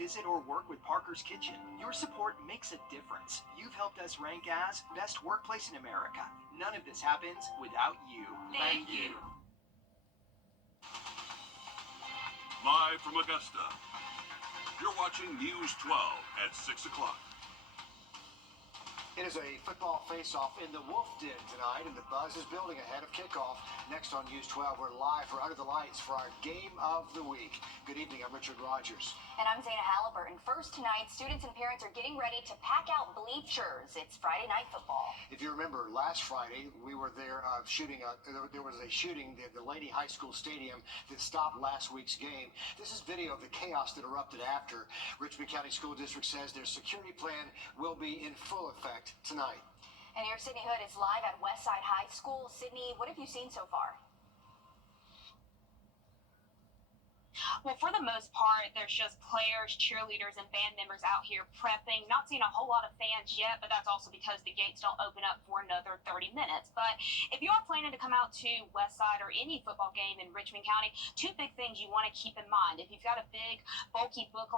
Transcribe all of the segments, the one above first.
visit or work with Parker's Kitchen. Your support makes a difference. You've helped us rank as best workplace in America. None of this happens without you. Thank you. Live from Augusta, you're watching News 12 at 6 o'clock. It is a football face-off in the Wolf Den tonight, and the buzz is building ahead of kickoff. Next on News 12, we're live for Under the Lights for our Game of the Week. Good evening, I'm Richard Rogers. And I'm Zana Halliburton. First tonight, students and parents are getting ready to pack out bleachers. It's Friday night football. If you remember, last Friday, we were there there was a shooting at the Lady High School Stadium that stopped last week's game. This is video of the chaos that erupted after. Richmond County School District says their security plan will be in full effect tonight. And your Sydney Hood is live at Westside High School. Sydney, what have you seen so far? Well, for the most part, there's just players, cheerleaders, and band members out here prepping. Not seeing a whole lot of fans yet, but that's also because the gates don't open up for another 30 minutes. But if you are planning to come out to Westside or any football game in Richmond County, two big things you want to keep in mind. If you've got a big, bulky book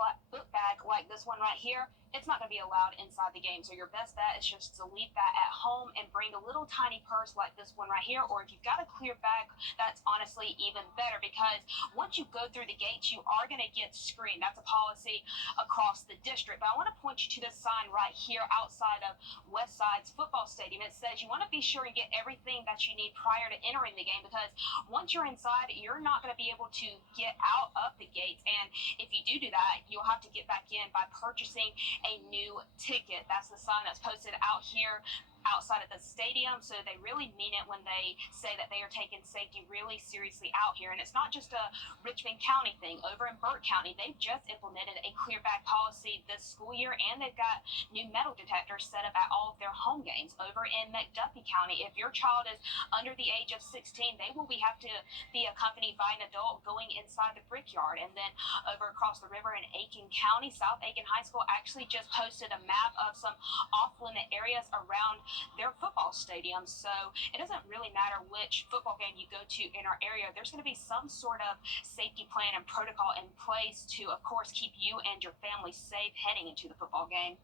bag like this one right here, it's not going to be allowed inside the game. So your best bet is just to leave that at home and bring a little tiny purse like this one right here. Or if you've got a clear bag, that's honestly even better, because once you go through the gates, you are going to get screened. That's a policy across the district. But I want to point you to this sign right here outside of Westside's football stadium. It says you want to be sure and get everything that you need prior to entering the game, because once you're inside, you're not going to be able to get out of the gates. And if you do that, you'll have to get back in by purchasing a new ticket. That's the sign that's posted out here outside of the stadium. So they really mean it when they say that they are taking safety really seriously out here. And it's not just a Richmond County thing. Over in Burt County, they've just implemented a clear bag policy this school year, and they've got new metal detectors set up at all of their home games. Over in McDuffie County, if your child is under the age of 16, they will have to be accompanied by an adult going inside the brickyard. And then over across the river in Aiken County, South Aiken High School actually just posted a map of some off-limit areas around their football stadium. So it doesn't really matter which football game you go to in our area. There's going to be some sort of safety plan and protocol in place to, of course, keep you and your family safe heading into the football game.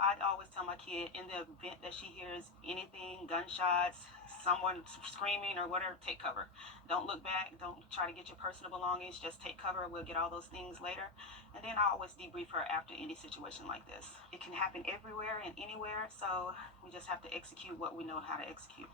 I always tell my kid, in the event that she hears anything, gunshots, someone screaming or whatever, take cover. Don't look back. Don't try to get your personal belongings. Just take cover. We'll get all those things later. And then I always debrief her after any situation like this. It can happen everywhere and anywhere, so we just have to execute what we know how to execute.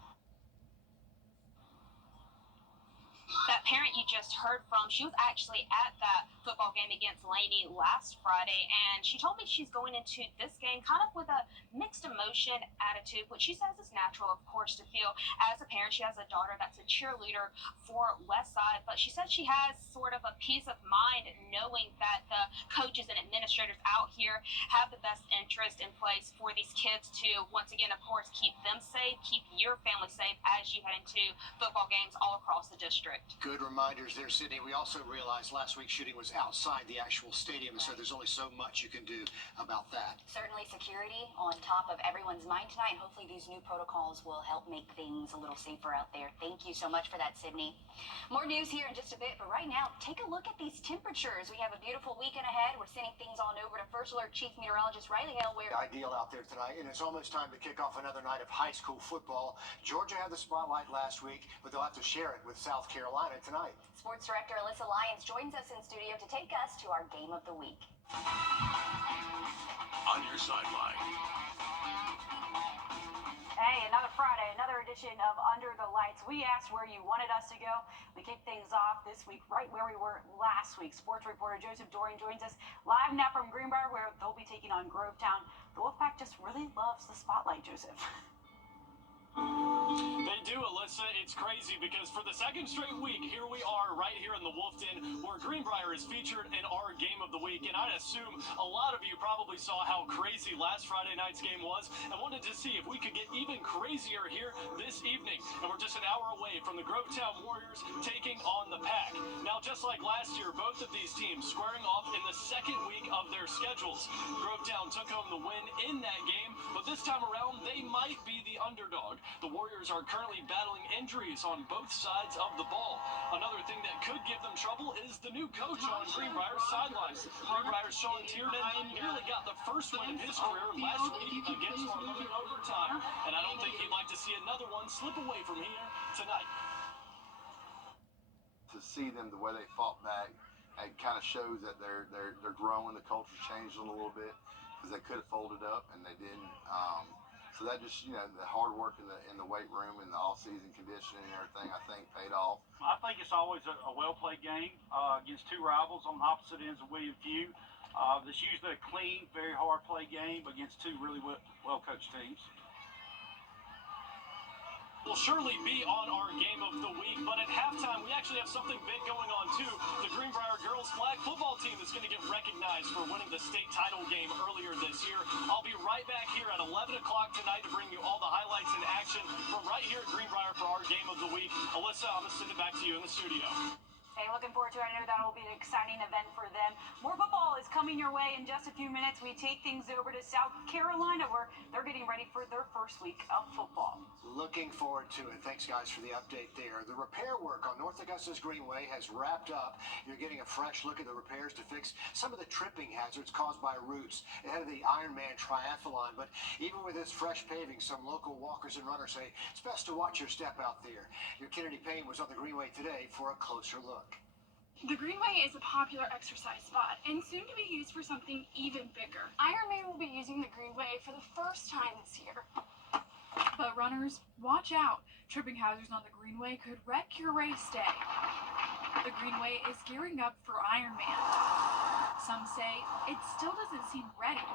That parent you just heard from, she was actually at that football game against Laney last Friday, and she told me she's going into this game kind of with a mixed emotion attitude, which she says is natural, of course, to feel. As a parent, she has a daughter that's a cheerleader for Westside, but she says she has sort of a peace of mind knowing that the coaches and administrators out here have the best interest in place for these kids to, once again, of course, keep them safe, keep your family safe as you head into football games all across the district. Good reminders there, Sydney. We also realized last week's shooting was outside the actual stadium, so there's only so much you can do about that. Certainly security on top of everyone's mind tonight, and hopefully these new protocols will help make things a little safer out there. Thank you so much for that, Sydney. More news here in just a bit, but right now, take a look at these temperatures. We have a beautiful weekend ahead. We're sending things on over to First Alert Chief Meteorologist Riley Hale. Ideal out there tonight, and it's almost time to kick off another night of high school football. Georgia had the spotlight last week, but they'll have to share it with South Carolina tonight. Sports Director Alyssa Lyons joins us in studio to take us to our Game of the Week. On your sideline. Hey, another Friday, another edition of Under the Lights. We asked where you wanted us to go. We kicked things off this week right where we were last week. Sports reporter Joseph Dorian joins us live now from Greenbrier, where they'll be taking on Grovetown. The Wolfpack just really loves the spotlight, Joseph. They do, Alyssa. It's crazy because for the second straight week, here we are right here in the Wolf Den, where Greenbrier is featured in our Game of the Week. And I'd assume a lot of you probably saw how crazy last Friday night's game was and wanted to see if we could get even crazier here this evening. And we're just an hour away from the Grovetown Warriors taking on the Pack. Now, just like last year, both of these teams squaring off in the second week of their schedules. Grovetown took home the win in that game, but this time around, they might be the underdog. The Warriors are currently battling injuries on both sides of the ball. Another thing that could give them trouble is the new coach on Greenbrier's sidelines. Greenbrier's Sean Tiernan nearly got the first win of his career last week against Arlington in overtime, and I don't think he'd like to see another one slip away from here tonight. To see them the way they fought back, it kind of shows that they're growing. The culture's changing a little bit because they could have folded up and they didn't. So that just, the hard work in the weight room and the off-season conditioning and everything, I think, paid off. I think it's always a well-played game against two rivals on opposite ends of William Few. It's usually a clean, very hard-play game against two really well-coached teams. Will surely be on our game of the week, but at halftime we actually have something big going on too. The Greenbrier girls flag football team is going to get recognized for winning the state title game earlier this year. I'll be right back here at 11 o'clock tonight to bring you all the highlights and action from right here at Greenbrier for our game of the week. Alyssa, I'm going to send it back to you in the studio. Hey, looking forward to it. I know that will be an exciting event for them. More football is coming your way in just a few minutes. We take things over to South Carolina where they're getting ready for their first week of football. Looking forward to it. Thanks, guys, for the update there. The repair work on North Augusta's Greenway has wrapped up. You're getting a fresh look at the repairs to fix some of the tripping hazards caused by roots ahead of the Ironman Triathlon. But even with this fresh paving, some local walkers and runners say it's best to watch your step out there. Your Kennedy Payne was on the Greenway today for a closer look. The Greenway is a popular exercise spot and soon to be used for something even bigger. Ironman will be using the Greenway for the first time this year. But runners, watch out. Tripping hazards on the Greenway could wreck your race day. The Greenway is gearing up for Ironman. Some say it still doesn't seem ready,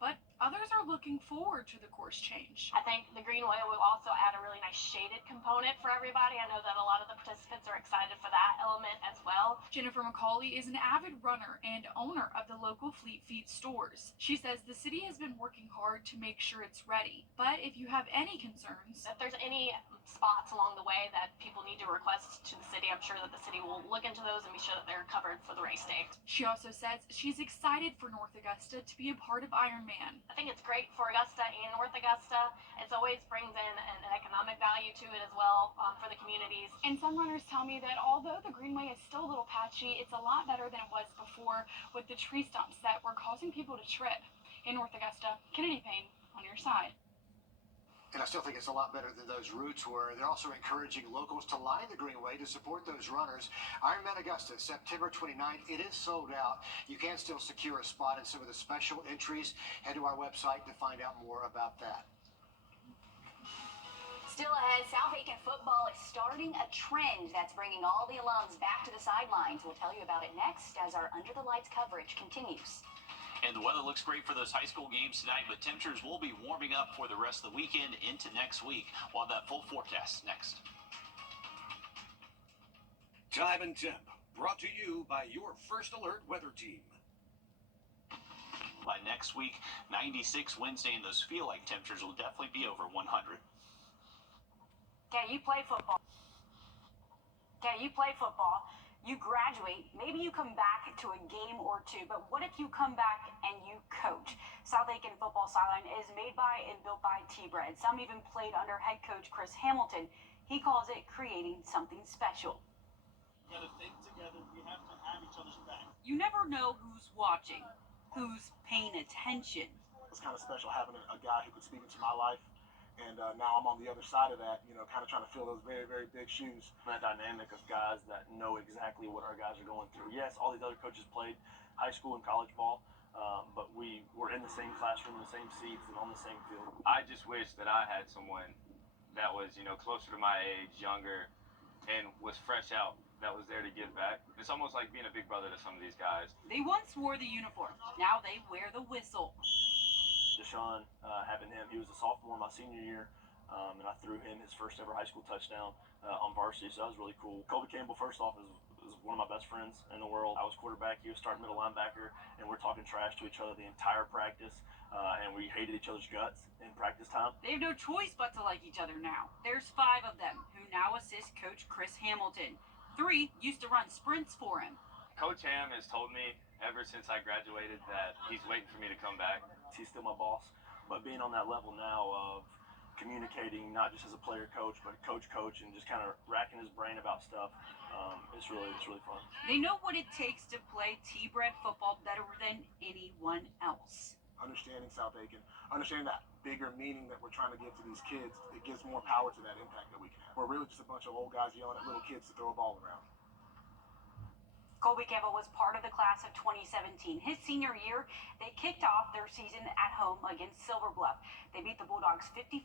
but others are looking forward to the course change. I think the Greenway will also add a really nice shaded component for everybody. I know that a lot of the participants are excited for that element as well. Jennifer McCauley is an avid runner and owner of the local Fleet Feet stores. She says the city has been working hard to make sure it's ready, but if you have any concerns, If there's any spots along the way that people need to request to the city, I'm sure that the city will look into those and be sure that they're covered for the race day. she also says she's excited for North Augusta to be a part of Ironman. I think it's great for Augusta and North Augusta. It always brings in an economic value to it as well for the communities. And some runners tell me that although the Greenway is still a little patchy, it's a lot better than it was before with the tree stumps that were causing people to trip. In North Augusta, Kennedy Payne on your side. And I still think it's a lot better than those routes were. They're also encouraging locals to line the Greenway to support those runners. Ironman Augusta, September 29th. It is sold out. You can still secure a spot in some of the special entries. Head to our website to find out more about that. Still ahead, South Aiken football is starting a trend that's bringing all the alums back to the sidelines. We'll tell you about it next as our Under the Lights coverage continues. And the weather looks great for those high school games tonight, but temperatures will be warming up for the rest of the weekend into next week. We'll have that full forecast next. Time and Temp, brought to you by your First Alert weather team. By next week, 96 Wednesday, and those feel like temperatures will definitely be over 100. Okay, you play football. You graduate, maybe you come back to a game or two, but what if you come back and you coach? South Aiken Football Sideline is made by and built by T-Bread. Some even played under head coach Chris Hamilton. He calls it creating something special. We gotta think together. We have to have each other's back. You never know who's watching, who's paying attention. It's kind of special having a guy who could speak into my life. And now I'm on the other side of that, kind of trying to fill those very, very big shoes. That dynamic of guys that know exactly what our guys are going through. Yes, all these other coaches played high school and college ball, but we were in the same classroom, in the same seats, and on the same field. I just wish that I had someone that was, closer to my age, younger, and was fresh out, that was there to give back. It's almost like being a big brother to some of these guys. They once wore the uniform. Now they wear the whistle. Deshaun, having him, he was a sophomore my senior year, and I threw him his first ever high school touchdown on varsity, so that was really cool. Colby Campbell, first off, is one of my best friends in the world. I was quarterback, he was starting middle linebacker, and we're talking trash to each other the entire practice, and we hated each other's guts in practice time. They have no choice but to like each other now. There's 5 of them who now assist Coach Chris Hamilton. 3 used to run sprints for him. Coach Ham has told me ever since I graduated that he's waiting for me to come back. He's still my boss, but being on that level now of communicating not just as a player coach, but coach, and just kind of racking his brain about stuff. It's really fun. They know what it takes to play T-bred football better than anyone else. Understanding South Aiken, understanding that bigger meaning that we're trying to give to these kids, it gives more power to that impact that we can have. We're really just a bunch of old guys yelling at little kids to throw a ball around. Colby Campbell was part of the class of 2017. His senior year, they kicked off their season at home against Silver Bluff. They beat the Bulldogs 55-0.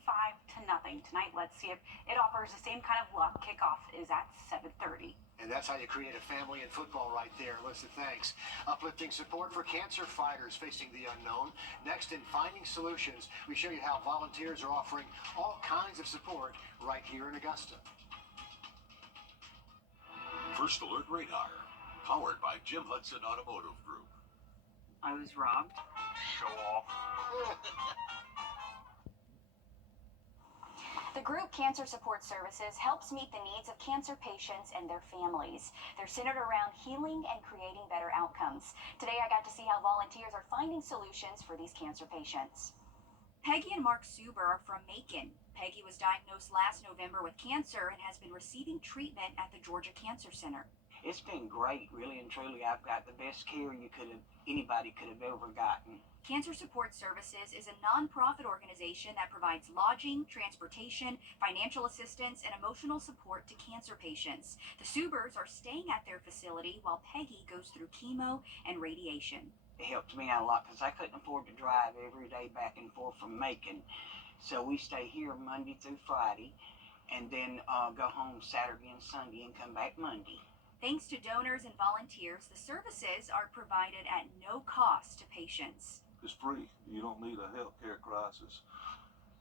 Tonight, let's see if it offers the same kind of luck. Kickoff is at 7:30. And that's how you create a family in football right there. Listen, thanks. Uplifting support for cancer fighters facing the unknown. Next, in Finding Solutions, we show you how volunteers are offering all kinds of support right here in Augusta. First Alert Radar, powered by Jim Hudson Automotive Group. I was robbed. Show off. The group Cancer Support Services helps meet the needs of cancer patients and their families. They're centered around healing and creating better outcomes. Today, I got to see how volunteers are finding solutions for these cancer patients. Peggy and Mark Suber are from Macon. Peggy was diagnosed last November with cancer and has been receiving treatment at the Georgia Cancer Center. It's been great, really and truly. I've got the best care anybody could have ever gotten. Cancer Support Services is a nonprofit organization that provides lodging, transportation, financial assistance, and emotional support to cancer patients. The Subers are staying at their facility while Peggy goes through chemo and radiation. It helped me out a lot because I couldn't afford to drive every day back and forth from Macon. So we stay here Monday through Friday and then go home Saturday and Sunday and come back Monday. Thanks to donors and volunteers, the services are provided at no cost to patients. It's free. You don't need a health care crisis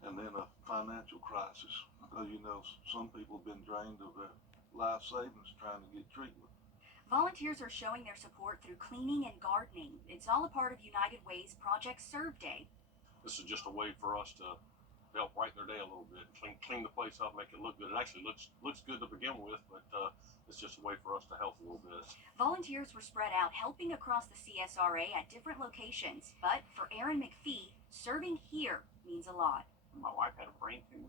and then a financial crisis because, some people have been drained of their life savings trying to get treatment. Volunteers are showing their support through cleaning and gardening. It's all a part of United Way's Project Serve Day. This is just a way for us to help brighten their day a little bit, clean the place up, make it look good. It actually looks good to begin with, but it's just a way for us to help a little bit. Volunteers were spread out helping across the CSRA at different locations, but for Aaron McPhee, serving here means a lot. My wife had a brain tumor,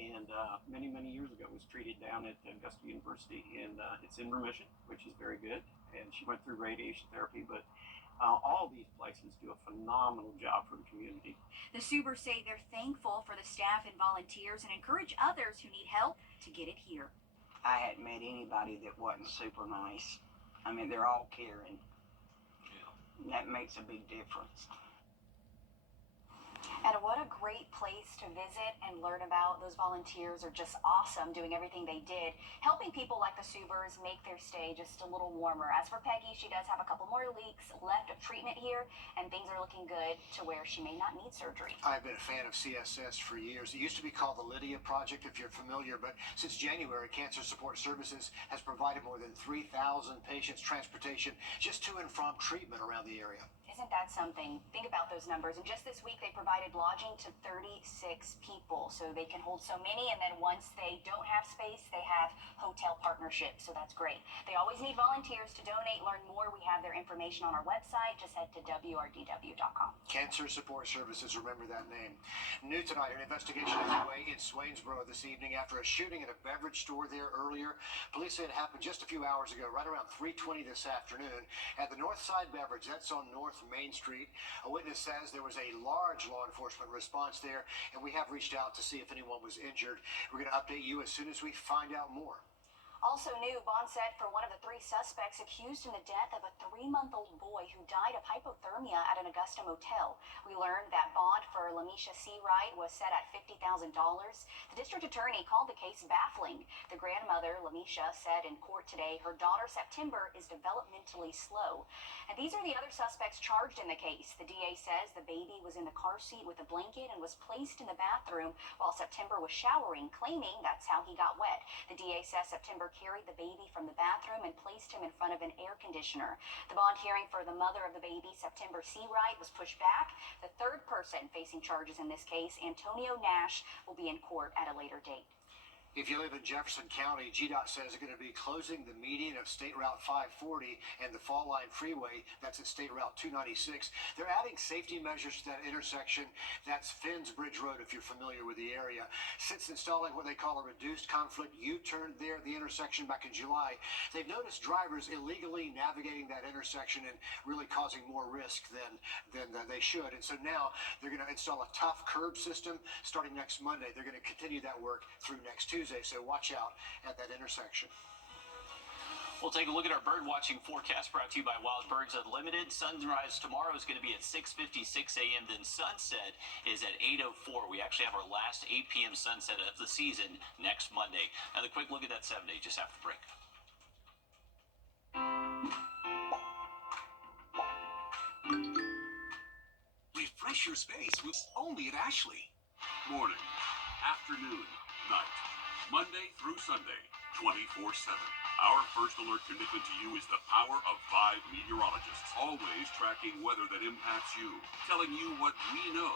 and many years ago was treated down at Augusta University, and it's in remission, which is very good. And she went through radiation therapy, but all these places do a phenomenal job for the community. The Subers say they're thankful for the staff and volunteers and encourage others who need help to get it here. I hadn't met anybody that wasn't super nice. I mean, they're all caring. Yeah. That makes a big difference. And what a great place to visit and learn about. Those volunteers are just awesome, doing everything they did, helping people like the Subers make their stay just a little warmer. As for Peggy, she does have a couple more weeks left of treatment here, and things are looking good to where she may not need surgery. I've been a fan of CSS for years. It used to be called the Lydia Project, if you're familiar, but since January, Cancer Support Services has provided more than 3,000 patients transportation just to and from treatment around the area. Isn't that something? Think about those numbers. And just this week, they provided lodging to 36 people, so they can hold so many. And then once they don't have space, they have hotel partnerships, so that's great. They always need volunteers to donate. Learn more. We have their information on our website. Just head to wrdw.com. Cancer Support Services, remember that name. New tonight, an investigation underway in Swainsboro this evening after a shooting at a beverage store there earlier. Police say it happened just a few hours ago, right around 3:20 this afternoon at the Northside Beverage. That's on North Main Street. A witness says there was a large law enforcement response there, and we have reached out to see if anyone was injured. We're going to update you as soon as we find out more. Also new, bond set for one of the 3 suspects accused in the death of a 3-month-old boy who died of hypothermia at an Augusta motel. We learned that bond for Lamisha Seawright was set at $50,000. The district attorney called the case baffling. The grandmother, Lamisha, said in court today her daughter, September, is developmentally slow. And these are the other suspects charged in the case. The DA says the baby was in the car seat with a blanket and was placed in the bathroom while September was showering, claiming that's how he got wet. The DA says September carried the baby from the bathroom and placed him in front of an air conditioner. The bond hearing for the mother of the baby, September Seawright, was pushed back. The third person facing charges in this case, Antonio Nash, will be in court at a later date. If you live in Jefferson County, GDOT says they're going to be closing the median of State Route 540 and the Fall Line Freeway. That's at State Route 296. They're adding safety measures to that intersection. That's Finn's Bridge Road, if you're familiar with the area. Since installing what they call a reduced conflict U-turn there at the intersection back in July, they've noticed drivers illegally navigating that intersection and really causing more risk than they should. And so now they're going to install a tough curb system starting next Monday. They're going to continue that work through next Tuesday. So watch out at that intersection. We'll take a look at our bird watching forecast brought to you by Wild Birds Unlimited. Sunrise tomorrow is going to be at 6:56 a.m. Then sunset is at 8:04. We actually have our last 8 p.m. sunset of the season next Monday. Now the quick look at that 7-day just after the break. Refresh your space with only at Ashley. Morning, afternoon, night, Monday through Sunday, 24/7. Our first alert commitment to you is the power of 5 meteorologists, always tracking weather that impacts you, telling you what we know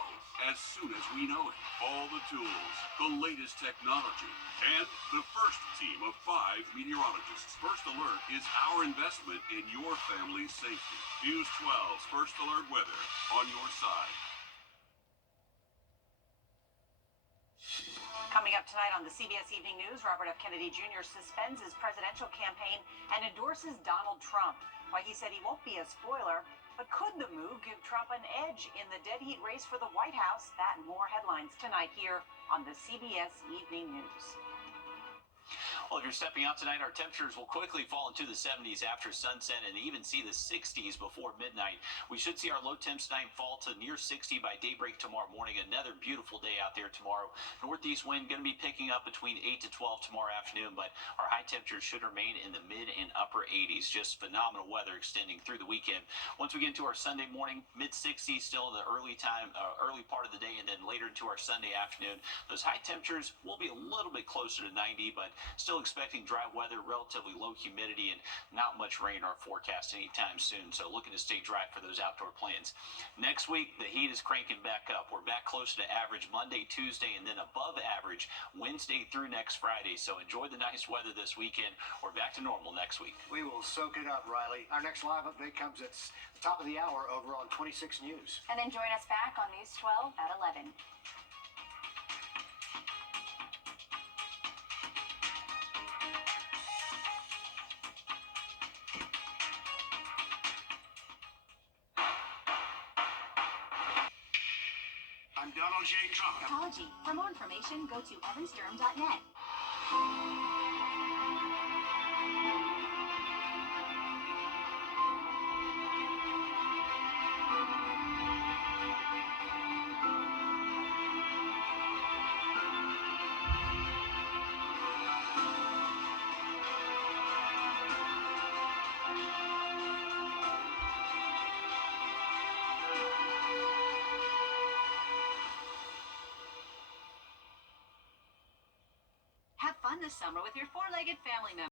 as soon as we know it. All the tools, the latest technology, and the first team of 5 meteorologists. First Alert is our investment in your family's safety. News 12's First Alert weather on your side. Coming up tonight on the CBS Evening News, Robert F. Kennedy Jr. suspends his presidential campaign and endorses Donald Trump. Why he said he won't be a spoiler, but could the move give Trump an edge in the dead heat race for the White House? That and more headlines tonight here on the CBS Evening News. Well, if you're stepping out tonight, our temperatures will quickly fall into the 70s after sunset and even see the 60s before midnight. We should see our low temps tonight fall to near 60 by daybreak tomorrow morning. Another beautiful day out there tomorrow. Northeast wind going to be picking up between 8 to 12 tomorrow afternoon, but our high temperatures should remain in the mid and upper 80s. Just phenomenal weather extending through the weekend. Once we get into our Sunday morning, mid 60s still in the early part of the day, and then later into our Sunday afternoon, those high temperatures will be a little bit closer to 90, but still expecting dry weather, relatively low humidity, and not much rain in our forecast anytime soon. So looking to stay dry for those outdoor plans. Next week, the heat is cranking back up. We're back closer to average Monday, Tuesday, and then above average Wednesday through next Friday. So enjoy the nice weather this weekend. We're back to normal next week. We will soak it up, Riley. Our next live update comes at the top of the hour over on 26 News. And then join us back on News 12 at 11. I'm Donald J. Trump. Apology. For more information, go to evansdurham.net. Have fun this summer with your four-legged family members.